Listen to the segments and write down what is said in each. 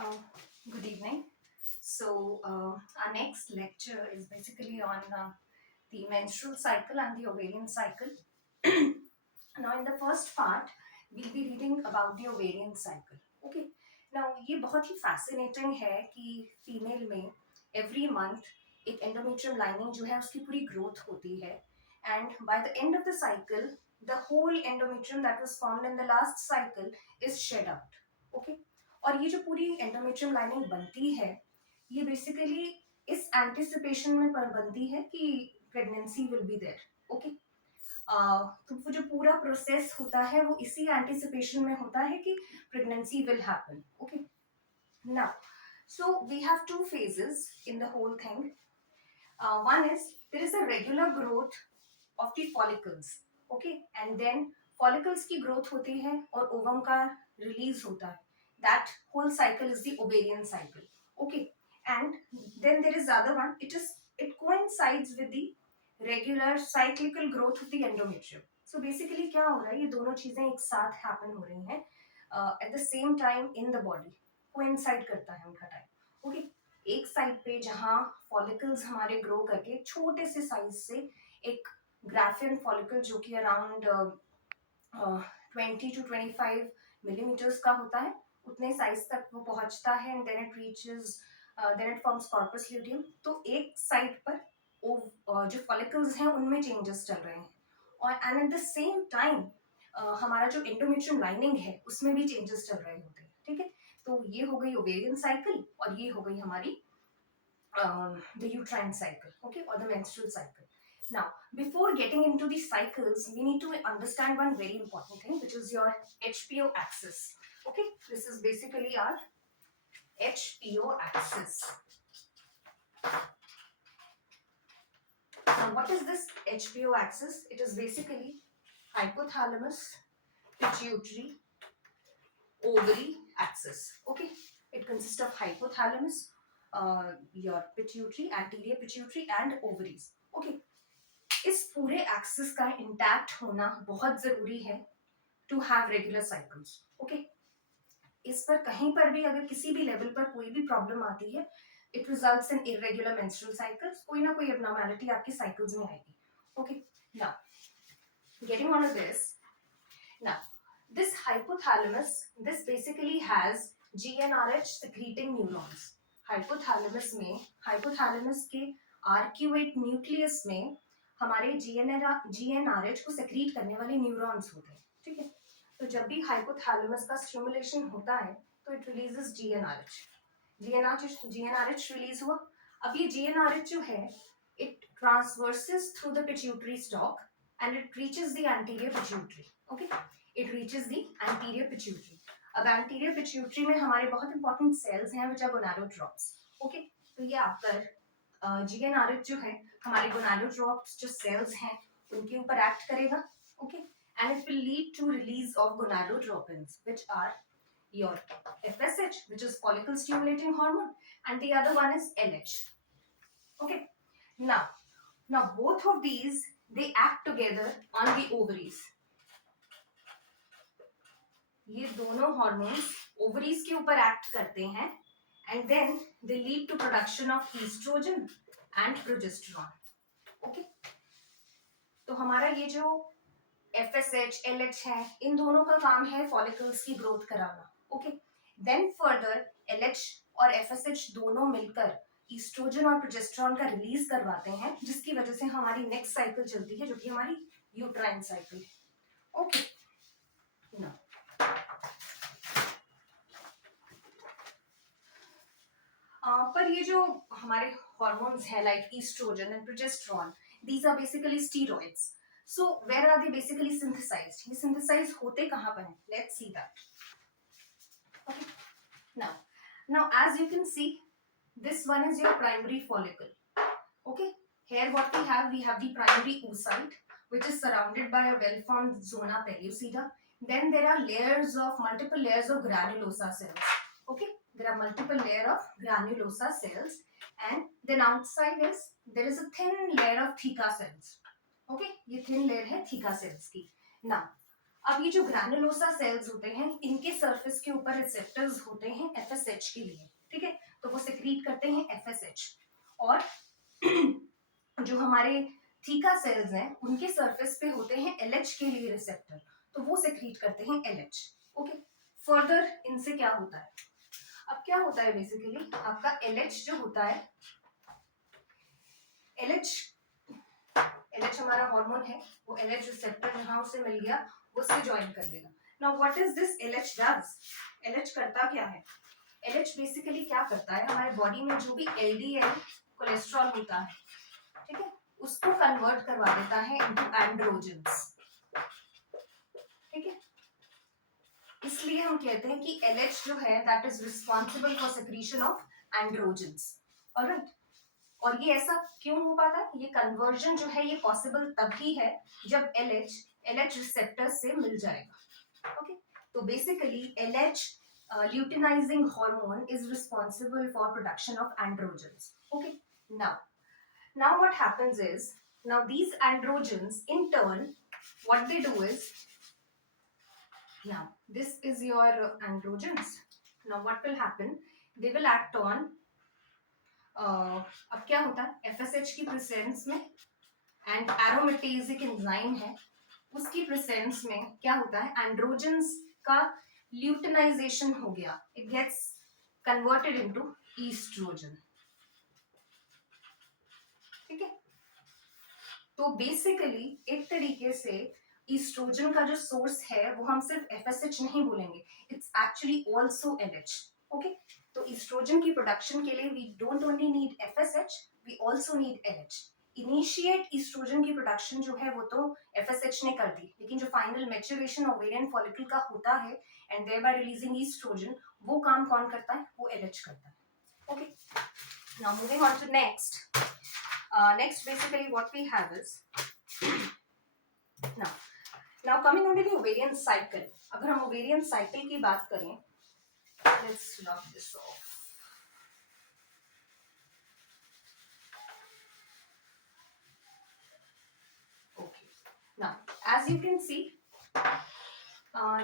Uh, Good evening. Our next lecture is basically on the menstrual cycle and the ovarian cycle. Now, in the first part, we'll be reading about the ovarian cycle. Okay. Now, ये बहुत ही fascinating है कि female में every month एक endometrium lining जो है उसकी पूरी growth होती है, and by the end of the cycle, the whole endometrium that was formed in the last cycle is shed out. Okay. और ये जो पूरी एंडोमेट्रियम लाइनिंग बनती है, ये बेसिकली इस एंटिसिपेशन में बनती है कि pregnancy will be there. Okay. तो वो जो पूरा प्रोसेस होता है वो इसी एंटिसिपेशन में होता है कि pregnancy will happen. Okay. Now so we have two phases in the whole thing. One is there is a regular growth of the follicles. Okay. And then follicles की growth होती है और ओवम का release होता है. That whole cycle is the ovarian cycle. Okay. And then there is other one. It coincides with the regular cyclical growth of the endometrium. So basically क्या हो रहा है, ये दोनों चीजें एक साथ happen हो रही हैं at the same time in the body. coincide करता है उनका टाइम. Okay. एक साइड पे जहाँ फॉलिकल्स हमारे ग्रो करके छोटे से साइज से एक ग्राफियन फॉलिकल जो कि अराउंड 20 to 25 मिलीमीटर्स का होता है, उतने साइज तक वो पहुंचता है, and then it forms corpus luteum. तो एक साइड पर जो फॉलिकल्स हैं उनमें चेंजेस चल रहे हैं, और and at the same time हमारा जो एंडोमेट्रियम लाइनिंग है उसमें भी चेंजेस चल रहे होते हैं. ठीक है. तो ये हो गई ओवेरियन साइकिल, और ये हो गई हमारी the uterine cycle, okay, or the menstrual cycle. Now, before getting into the cycles, we need to understand one very important thing, which is your HPO axis. Okay, this is basically our HPO axis. Now, what is this HPO axis? It is basically hypothalamus, pituitary, ovary axis. Okay, it consists of hypothalamus, your pituitary, anterior pituitary and ovaries. Okay. इस पूरे axis का intact होना बहुत जरूरी है to have regular cycles. Okay. इस पर कहीं पर भी अगर किसी भी लेवल पर कोई भी प्रॉब्लम आती है, it results in irregular menstrual cycles. कोई ना कोई एबनॉर्मैलिटी आपकी साइकिल्स में आएगी. Okay. Now getting on to this. Now this hypothalamus, this basically has GnRH secreting neurons. Hypothalamus के आर्क्यूएट न्यूक्लियस में हमारे GnRH को सेक्रीट करने वाले न्यूरॉन्स होते हैं. ठीक है. तो जब भी हाइपोथैलेमस का स्टिमुलेशन होता है तो it releases GnRH. GnRH release हुआ. अब ये GnRH जो है, it transverses through the pituitary stalk and it reaches the anterior pituitary. Okay. It reaches the anterior pituitary. अब एंटीरियर पिट्यूटरी में हमारे बहुत इंपॉर्टेंट सेल्स हैं विच आर गोनाडोट्रोप्स. ओके. तो ये आपका GnRH जो है हमारे गोनाडोट्रोप्स जो सेल्स हैं उनके ऊपर एक्ट करेगा. Okay. And it will lead to release of gonadotropins which are your FSH, which is follicle stimulating hormone, and the other one is LH. Okay. Now both of these, they act together on the ovaries. ये दोनों hormones ovaries के ऊपर act करते हैं, and then they lead to production of estrogen and progesterone. Okay. तो हमारा ये जो FSH, LH है, इन दोनों का काम है फॉलिकल्स की ग्रोथ कराना. ओके. देन फर्दर LH और FSH दोनों मिलकर ईस्ट्रोजन और प्रोजेस्टेरॉन का रिलीज करवाते हैं, जिसकी वजह से हमारी नेक्स्ट साइकिल चलती है जो कि हमारी यूट्राइन साइकिल है. ओके. पर ये जो हमारे हॉर्मोन्स हैं like estrogen and progesterone, these are basically steroids. So where are they basically synthesized? ये synthesize होते कहाँ पर हैं? Let's see that. Okay. Now as you can see, this one is your primary follicle. Okay. Here what we have the primary oocyte, which is surrounded by a well-formed zona pellucida. Then there are multiple layers of granulosa cells. Okay. There are multiple layers of granulosa cells, and then outside there is a thin layer of theca cells. Okay. ये thin layer है theca cells की. Now अब ये जो granulosa cells होते हैं इनके surface के ऊपर रिसेप्टर्स होते हैं एफएसएच के लिए, ठीक है, तो वो सिक्रीट करते हैं एफएसएच। और जो हमारे थीका सेल्स हैं उनके सरफेस पे होते हैं एलएच के लिए रिसेप्टर, तो वो सिक्रीट करते हैं एलएच। ओके, फर्दर इनसे क्या होता है, अब क्या होता है बेसिकली आपका एलएच जो होता है, एलएच एलएच हमारा हार्मोन है, वो एलएच रिसेप्टर जहां उसे मिल गया वो उससे ज्वाइन कर लेगा। Now what is this LH does, LH करता क्या है, एलएच बेसिकली क्या करता है, हमारे बॉडी में जो भी एलडीएल कोलेस्ट्रॉल होता है, ठीक है, उसको कन्वर्ट करवा देता है इनटू एंड्रोजन्स, ठीक है। इसलिए हम कहते हैं कि एलएच जो है that is responsible for secretion of androgens, alright. और ये ऐसा क्यों हो पाता है, ये कन्वर्जन जो है ये पॉसिबल तभी है जब एलएच एलएच रिसेप्टर से मिल जाएगा। ओके, तो basically LH luteinizing hormone is responsible for production of androgens. Okay, now what happens is, now these androgens in turn, what they do is, now this is your androgens. Now what will happen, they will act on अब क्या होता है FSH की presence में, and एरोमेटेजिक enzyme है उसकी presence में क्या होता है, एंड्रोजन्स का ल्यूटिनाइजेशन हो गया, it gets converted into estrogen, ठीक है। तो बेसिकली एक तरीके से ईस्ट्रोजन का जो सोर्स है वो हम सिर्फ एफएसएच नहीं बोलेंगे, it's actually also LH. Okay, तो ईस्ट्रोजन की प्रोडक्शन के लिए we don't only need FSH, we also need LH. Initiate estrogen की प्रोडक्शन जो है वो तो एफएसएच ने कर दी, लेकिन जो फाइनल मैच्योरेशन ओवेरियन फॉलिकल का होता है एंड देयरबाय रिलीजिंग ईस्ट्रोजन, वो काम कौन करता है, वो एलएच करता है। Okay, now moving on to next, next basically what we have is now coming on to the ovarian cycle. अगर हम ovarian cycle की बात करें, let's rub this off. Okay, now as you can see,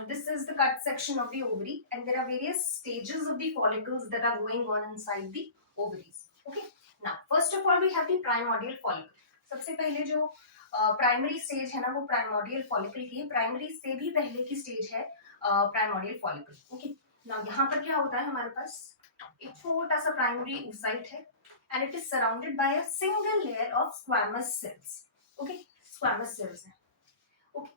this is the cut section of the ovary and there are various stages of the follicles that are going on inside the ovaries. Okay, now first of all we have the primordial follicle. सबसे पहले जो primary stage है ना वो primordial follicle की है, primary से भी पहले की स्टेज है प्राइमोडियल फॉलिकल। ओके, नाउ यहाँ पर क्या होता है, हमारे पास एक छोटा सा प्राइमरी oocyte है and it is surrounded by a single layer of squamous cells. Okay, squamous cells है। ओके,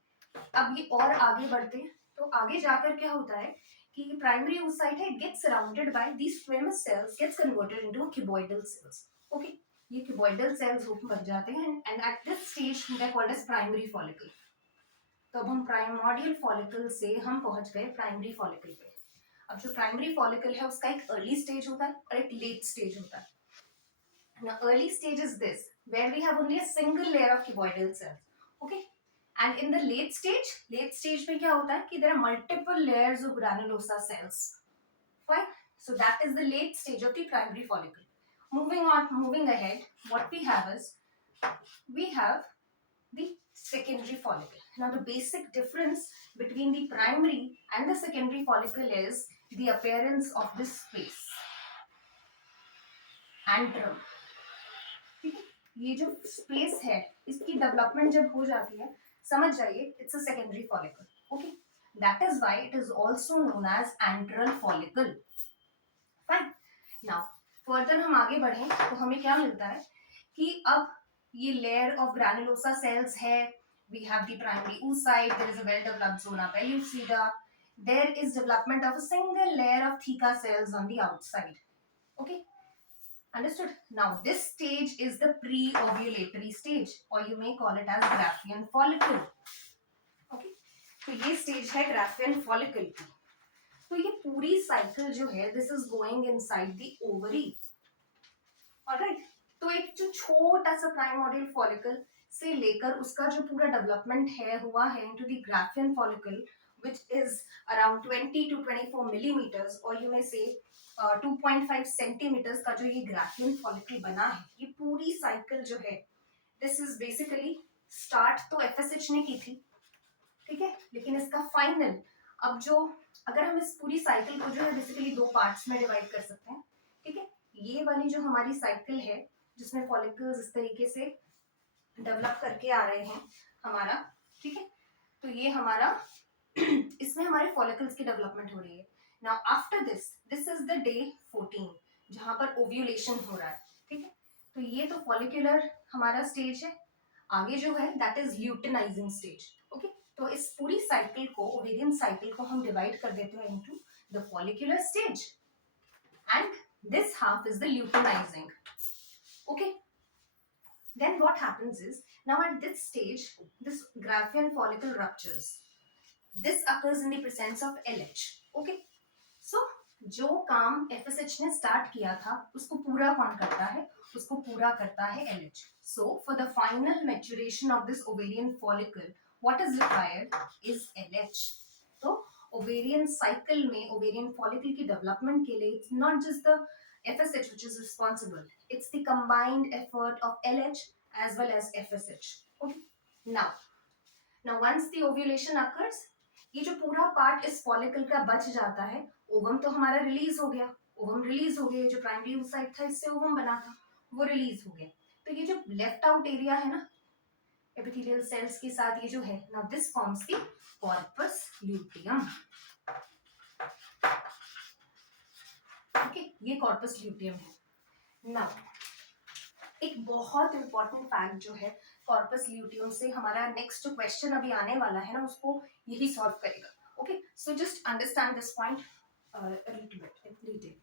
अब ये और आगे बढ़ते हैं तो आगे जाकर क्या होता है कि प्राइमरी oocyte है, gets surrounded by these squamous cells, gets converted into cuboidal cells. Okay, ये क्यूबॉइडल सेल्स बन जाते हैं and at this stage they are called as primary follicle. तो अब हम प्राइमोडियल फॉलिकल से हम पहुंच गए प्राइमरी फॉलिकल पे। अब जो प्राइमरी फॉलिकल है उसका एक अर्ली स्टेज होता है और एक लेट स्टेज होता है। Now early stage is this where we have only a single layer of cuboidal cells. Okay, and in the late stage में क्या होता है कि there are multiple layers of granulosa cells. Fine, so that is the late stage of the primary follicle. Moving ahead, what we have is we have the secondary follicle. Now the basic difference between the primary and the secondary follicle is the appearance of this space, antrum. ठीक है, ये जो space है इसकी development जब हो जाती है समझ जाइए it's a secondary follicle. Okay, that is why it is also known as antral follicle. Fine, now further हम आगे बढ़े तो हमें क्या मिलता है कि अब ये लेयर ऑफ ग्रैनुलोसा सेल्स है, we have the primary oocyte, there is a well developed zona pellucida, there is development of a single layer of theca cells on the outside. Okay, understood? Now this stage is the pre-ovulatory stage or you may call it as Graafian follicle. Okay, तो ये stage है Graafian follicle की। तो ये पूरी cycle जो है this is going inside the ovary. Alright, तो एक जो छोटा सा प्राइमोडियल फॉलिकल से लेकर उसका जो पूरा डेवलपमेंट है हुआ है into the Graafian follicle which is around 20 to 24 millimeters or you may say 2.5 centimetres का जो ये ग्राफियन फॉलिकल बना है, ये पूरी साइकिल जो है दिस इज बेसिकली स्टार्ट तो एफएसएच ने की थी, ठीक है, लेकिन इसका फाइनल, अब जो, अगर हम इस पूरी साइकिल को जो है बेसिकली दो पार्ट्स में डिवाइड कर सकते हैं, ठीक है। ये वाली जो हमारी साइकिल है जिसमें फॉलिकल्स इस तरीके से डेवलप करके आ रहे हैं हमारा, ठीक है, तो ये हमारा इसमें हमारे फॉलिकल्स की डेवलपमेंट हो रही है। Now after this is the day 14 जहां पर ओव्यूलेशन हो रहा है, ठीक है। तो ये तो फॉलिकुलर हमारा स्टेज है। आगे जो है that is luteinising stage, okay. तो इस पूरी साइकिल को, ओवेरियन साइकिल को हम डिवाइड कर देते हैं into the follicular stage and this half is the luteinizing, okay. Then what happens is, now at this stage this Graafian follicle ruptures. This occurs in the presence of LH, okay. So जो काम FSH ने start किया था उसको पूरा कौन करता है, उसको पूरा करता है LH. So for the final maturation of this ovarian follicle what is required is LH. तो ovarian cycle में ovarian follicle की development के लिए it's not just the FSH which is responsible, it's the combined effort of LH as well as FSH, okay. Now once the ovulation occurs, ये जो पूरा part इस follicle का बच जाता है, ओवम तो हमारा रिलीज हो गया, ओवम रिलीज हो गया, जो प्राइमरी oocyte था इससे ओवम बना था वो रिलीज हो गया। तो ये जो लेफ्ट आउट एरिया है ना एपिथेलियल सेल्स के साथ, ये जो है, now this forms the corpus luteum, okay, ये कॉर्पस ल्यूटियम है। नाउ एक बहुत इंपॉर्टेंट फैक्ट जो है कॉर्पस ल्यूटियम से हमारा नेक्स्ट जो क्वेश्चन अभी आने वाला है ना उसको यही सॉल्व करेगा, okay. So just understand this point a little bit in detail,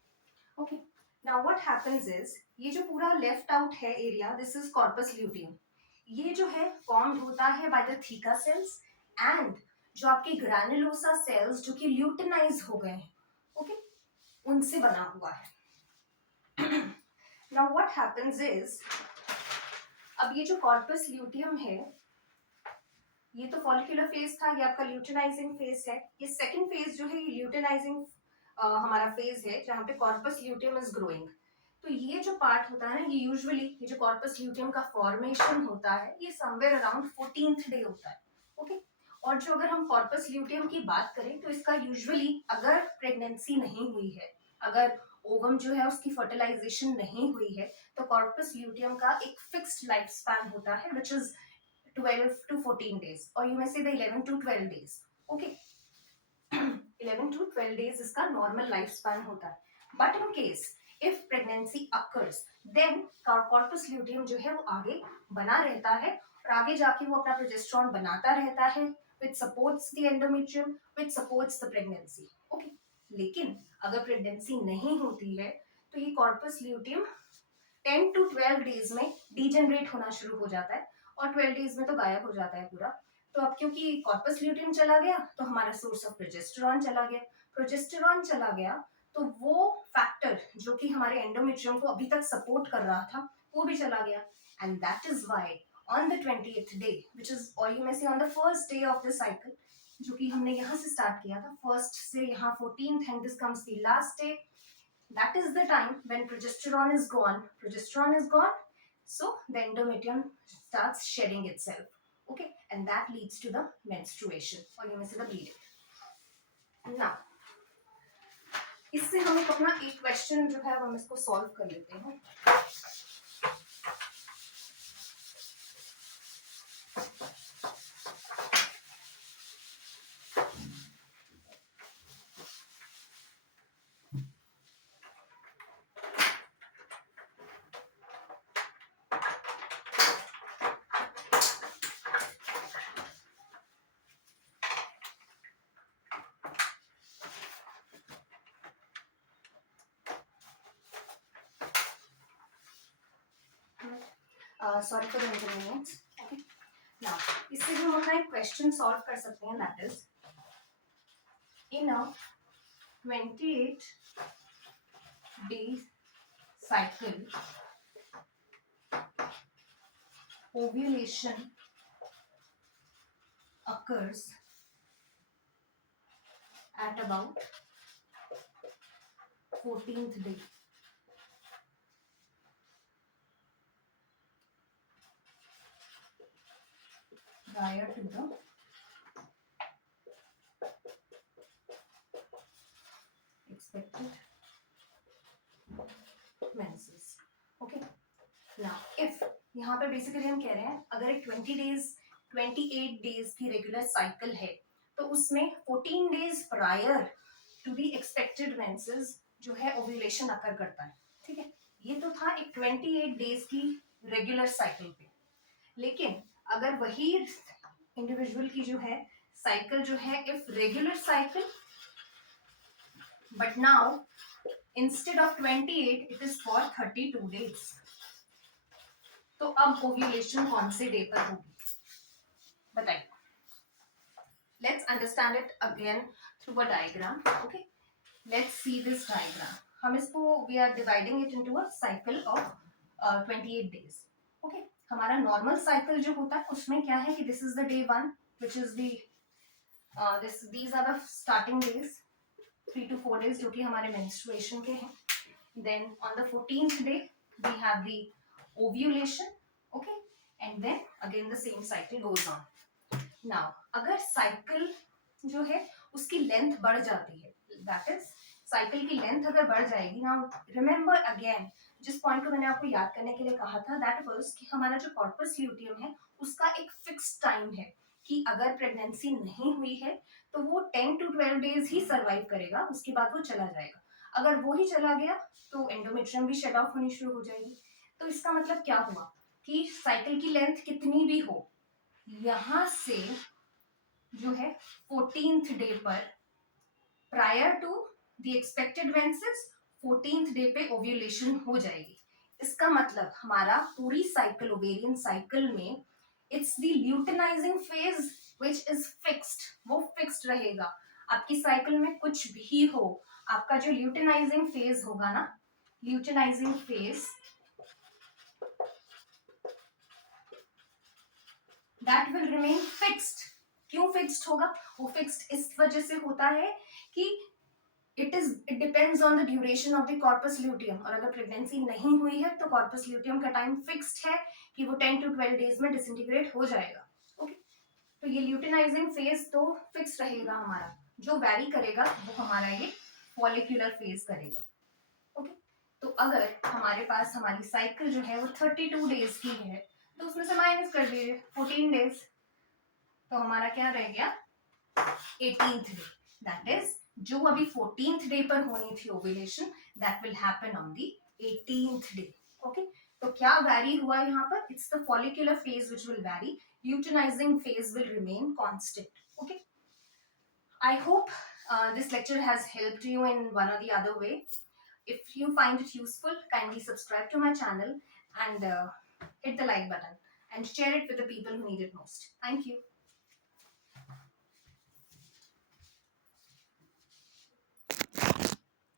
okay. Now what happens is, ये जो पूरा लेफ्ट आउट है area, this is corpus luteum, ये जो है फॉर्म्ड होता है by the theca sales and जो आपके ग्रैनुलोसा सेल्स जो कि ल्यूटिनाइज हो गए हैं, ओके, उनसे बना हुआ है। Now what happens is, अब ये जो कॉर्पस ल्यूटियम है ये तो फॉलिकुलर फेज था, ये आपका ल्यूटिनाइजिंग फेज है। ये सेकंड फेज जो है ये ल्यूटिनाइजिंग हमारा फेज है जहाँ पे कॉर्पस ल्यूटियम इज ग्रोइंग। तो ये जो पार्ट होता है ना, ये यूजुअली ये जो कॉर्पस ल्यूटियम का फॉर्मेशन होता है ये समवेयर अराउंड 14th डे होता है, ओके। और जो अगर हम कॉर्पस ल्यूटियम की बात करें तो इसका यूजुअली अगर प्रेगनेंसी नहीं हुई है, अगर ओवम जो है उसकी फर्टिलाइजेशन नहीं हुई है, तो कॉर्पस ल्यूटियम का एक फिक्स्ड लाइफ स्पैन होता है which is 12 to 14 days, or you may say the 11 to 12 days, okay. 11 to 12 days इसका normal life span होता है, but in case if pregnancy occurs then corpus luteum जो है वो आगे बना रहता है और आगे जाके वो अपना प्रोजेस्टेरॉन बनाता रहता है which supports the endometrium, which supports the pregnancy, okay. लेकिन अगर प्रेगनेंसी नहीं होती है तो ये कॉर्पस ल्यूटियम 10 to 12 डेज में डीजेनरेट होना शुरू हो जाता है और 12 डेज में तो गायब हो जाता है पूरा। तो अब क्योंकि कॉर्पस ल्यूटियम चला गया तो हमारा सोर्स ऑफ प्रोजेस्टेरॉन चला गया, प्रोजेस्टेरॉन चला गया तो वो फैक्टर जो कि हमारे एंडोमेट्रियम को अभी तक सपोर्ट कर रहा था वो भी चला गया, and that is why on the 20th day which is, और यू मे से on the first day of the cycle, जो कि हमने यहाँ से स्टार्ट किया था फर्स्ट से यहाँ 14th and this comes the last day, that is the time when progesterone is gone. Progesterone is gone, so the endometrium starts shedding itself, okay, and that leads to the menstruation or you may say the bleeding. Now इससे हम अपना एक question जो है हम इसको solve कर लेते हैं। Sorry for the inconvenience, okay. Now इससे जो हम अपना एक क्वेश्चन सॉल्व कर सकते हैं, that is in a 28 day cycle ovulation occurs at about 14th day. Prior to the expected menses. Okay. Now, if यहाँ पे बेसिकली हम कह रहे हैं अगर एक 28 डेज की रेगुलर साइकिल है तो उसमें 14 days prior to the expected menses जो है ओव्यूलेशन अकर करता है. ठीक है, ये तो था एक 28 डेज की रेगुलर साइकिल पे. लेकिन अगर वही इंडिविजुअल की जो है साइकिल जो है if regular cycle but now instead of 28 it is for 32 days, तो अब ओव्यूलेशन कौन से डे पर होगी बताइए. Let's understand it again through a diagram. Okay, let's see this diagram. हम इसको we are dividing it into a cycle of 28 days. Okay, हमारा नॉर्मल साइकिल जो होता है उसमें क्या है कि this is the day 1 which is the these are the starting days 3 to 4 days जो कि हमारे menstruation के हैं. Then on the 14th day we have the ovulation. Okay, and then again the same cycle goes on. Now अगर cycle जो है उसकी length बढ़ जाती है, that is cycle की length अगर बढ़ जाएगी. Now remember again जिस पॉइंट को मैंने आपको याद करने के लिए कहा था, that was कि हमारा जो corpus luteum है उसका एक फिक्स्ड टाइम है कि अगर प्रेगनेंसी नहीं हुई है तो वो 10 to 12 डेज ही सरवाइव करेगा, उसके बाद वो चला जाएगा. अगर वो ही चला गया तो एंडोमेट्रियम भी शट ऑफ होनी शुरू हो जाएगी. तो इसका मतलब क्या हुआ कि साइकिल की लेंथ कितनी भी हो, यहां से जो है 14th डे पर prior to the expected menses 14th day पे ओव्यूलेशन हो जाएगी. इसका मतलब हमारा पूरी साइकिल ओवेरियन साइकिल में it's the luteinizing phase which is fixed. वो फिक्स्ड रहेगा. आपकी साइकिल में कुछ भी हो, आपका जो ल्यूटेनाइजिंग फेज होगा ना, luteinising phase that will remain fixed. क्यों फिक्स्ड होगा? वो फिक्स्ड इस वजह से होता है कि it depends on the duration of the corpus luteum. और अगर प्रेगनेंसी नहीं हुई है तो कॉर्पस ल्यूटियम का टाइम फिक्स्ड है कि वो 10 to 12 डेज में डिसइंटीग्रेट हो जाएगा. ओके, तो ये ल्यूटिनाइजिंग फेज तो फिक्स रहेगा हमारा. जो वैरी करेगा वो हमारा ये फॉलिक्यूलर फेज करेगा. ओके, तो अगर हमारे पास हमारी साइकिल जो है वो 32 डेज की है तो उसमें से माइनस कर दीजिए 14 डेज, तो हमारा क्या रह गया 18th डे. दैट इज जो अभी 14th डे पर होनी थी ovulation, that will happen on the 18th day. Okay, तो क्या वैरी हुआ यहाँ पर? It's the follicular phase which will vary, luteinizing phase will remain constant. Okay, I hope this lecture has helped you in one or the other way. If you find it useful, kindly subscribe to my channel and hit the like button and share it with the people who need it most. Thank you.